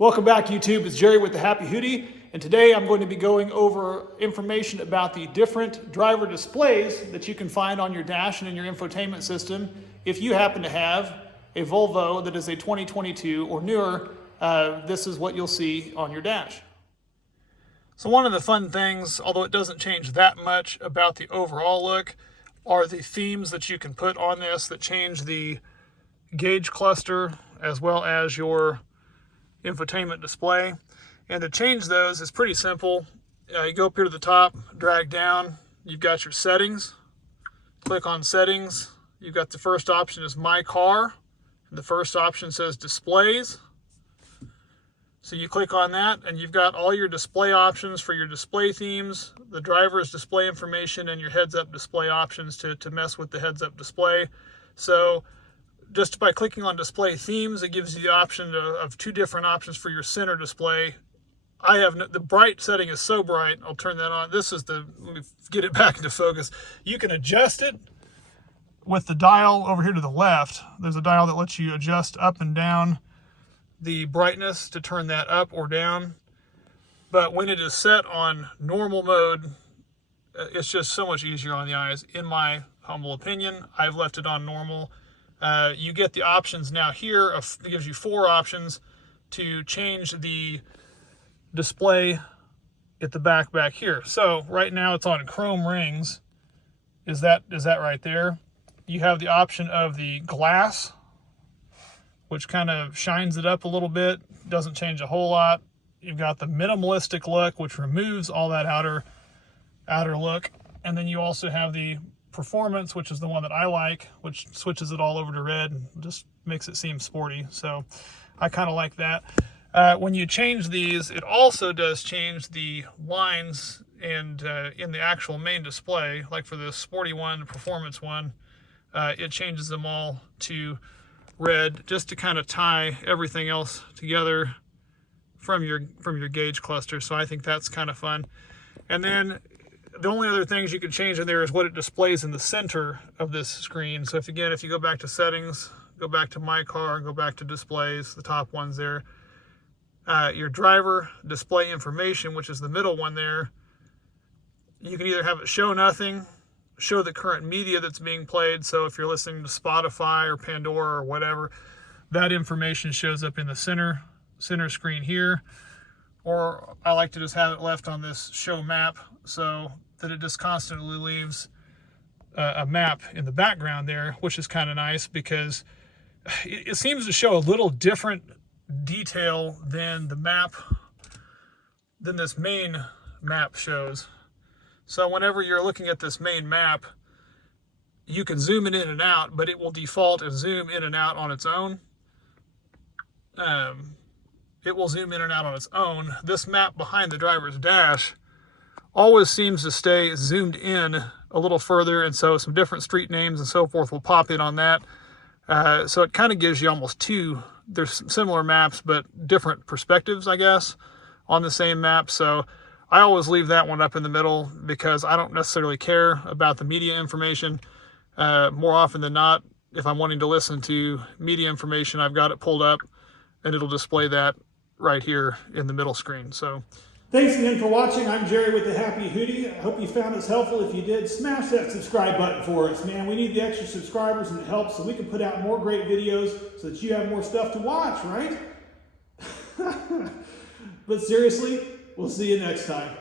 Welcome back, YouTube. It's Jerry with the Happy Hootie, and today I'm going to be going over information about the different driver displays that you can find on your dash and in your infotainment system if you happen to have a Volvo that is a 2022 or newer. This is what you'll see on your dash. So one of the fun things, although it doesn't change that much about the overall look, are the themes that you can put on this that change the gauge cluster as well as your infotainment display. And to change those is pretty simple. You go up here to the top, drag down, you've got your settings, click on settings. You've got the first option is My Car, and the first option says Displays. So you click on that and you've got all your display options for your display themes, the driver's display information, and your heads-up display options to mess with the heads-up display. So just by clicking on display themes, it gives you the option of two different options for your center display. I have the bright setting is so bright, I'll turn that on. This is let me get it back into focus. You can adjust it with the dial over here to the left. There's a dial that lets you adjust up and down the brightness to turn that up or down. But when it is set on normal mode, it's just so much easier on the eyes. In my humble opinion, I've left it on normal. You get the options now here. It gives you four options to change the display at the back here. So right now it's on chrome rings. Is that right there? You have the option of the glass, which kind of shines it up a little bit. Doesn't change a whole lot. You've got the minimalistic look, which removes all that outer look. And then you also have the performance, which is the one that I like, which switches it all over to red and just makes it seem sporty. So I kind of like that. When you change these, it also does change the lines and in the actual main display, like for the sporty one, the performance one, it changes them all to red just to kind of tie everything else together from your gauge cluster. So I think that's kind of fun. And then the only other things you can change in there is what it displays in the center of this screen. So if you go back to settings, go back to My Car, go back to displays, the top one's there. Your driver display information, which is the middle one there, you can either have it show nothing, show the current media that's being played. So if you're listening to Spotify or Pandora or whatever, that information shows up in the center screen here. Or I like to just have it left on this show map so that it just constantly leaves a map in the background there, which is kind of nice because it seems to show a little different detail than this main map shows. So whenever you're looking at this main map, you can zoom it in and out, but it will default and zoom in and out on its own. It will zoom in and out on its own. This map behind the driver's dash always seems to stay zoomed in a little further, and so some different street names and so forth will pop in on that. So it kind of gives you almost two, there's similar maps, but different perspectives, I guess, on the same map. So I always leave that one up in the middle because I don't necessarily care about the media information. More often than not, if I'm wanting to listen to media information, I've got it pulled up and it'll display that right here in the middle screen. So thanks again for watching. I'm Jerry with the Happy Hootie. I hope you found this helpful. If you did, smash that subscribe button for us, man. We need the extra subscribers and it helps so we can put out more great videos so that you have more stuff to watch, right? But seriously, we'll see you next time.